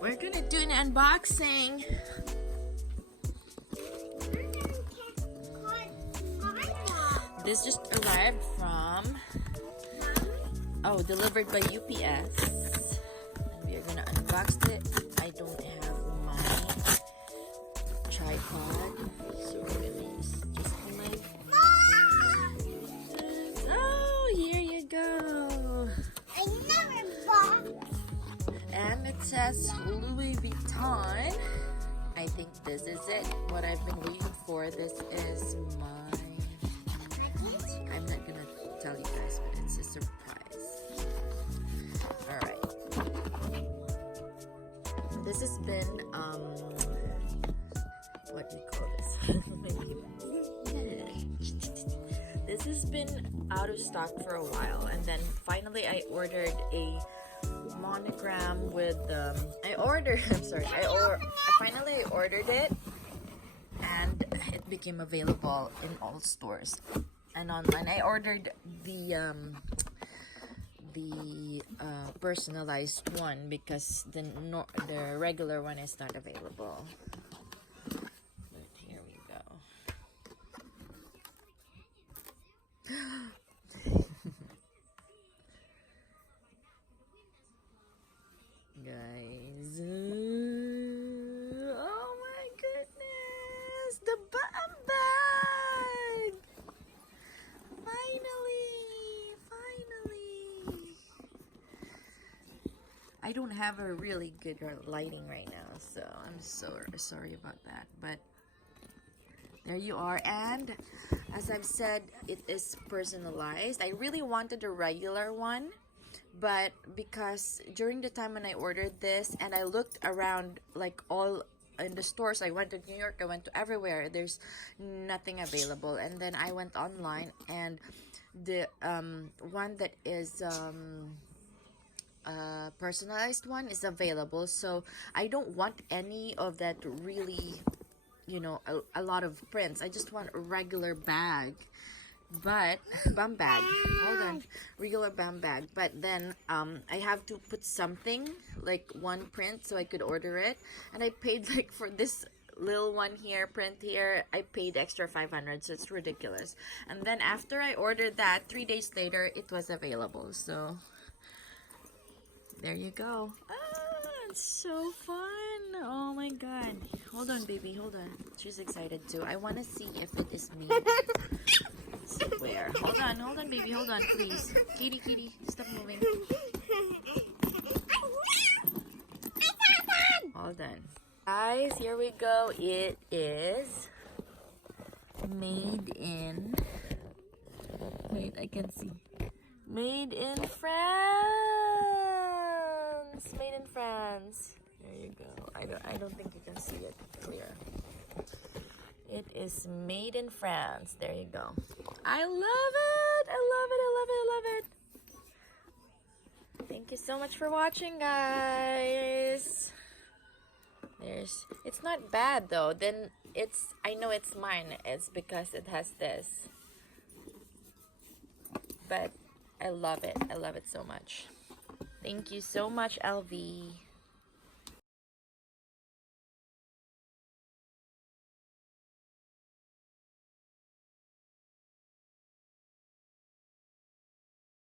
We're gonna do an unboxing. This just arrived from, delivered by UPS. And we are gonna unbox it. I don't have my tripod, so we're gonna use just my... Oh, here you go. Another box. And it says Louis Vuitton. I think this is it. What I've been waiting for. This is my... I'm not gonna tell you guys, but it's a surprise. Alright. This has been, what do you call this? This has been out of stock for a while, and then finally I ordered a monogram with finally ordered it, and it became available in all stores and online. I ordered the personalized one because the regular one is not available. But here we go. Guys, oh my goodness, the bag! Finally! I don't have a really good lighting right now, so I'm so sorry about that, but there you are. And as I've said, it is personalized. I really wanted a regular one, but because during the time when I ordered this and I looked around like all in the stores, I went to New York, I went to everywhere, there's nothing available. And then I went online, and the one that is personalized one is available. So I don't want any of that really, you know, a lot of prints. I just want a regular bag. But bum bag, hold on, regular bum bag. But then I have to put something like one print so I could order it, and I paid like for this little one here, print here, I paid extra 500, so it's ridiculous. And then after I ordered that, 3 days later it was available. So there you go. It's so fun. Oh my god. Hold on, baby, hold on. She's excited too. I want to see if it is me. Where? Hold on, baby, hold on, please. Kitty, stop moving. Hold on. Guys, here we go. It is made in... Wait, I can see. Made in France. Made in France. There you go. I don't think you can see it clear. It is made in France. There you go. I love it. I love it. Thank you so much for watching, guys. It's not bad though. Then I know it's mine. It's because it has this. But I love it. I love it so much. Thank you so much, LV.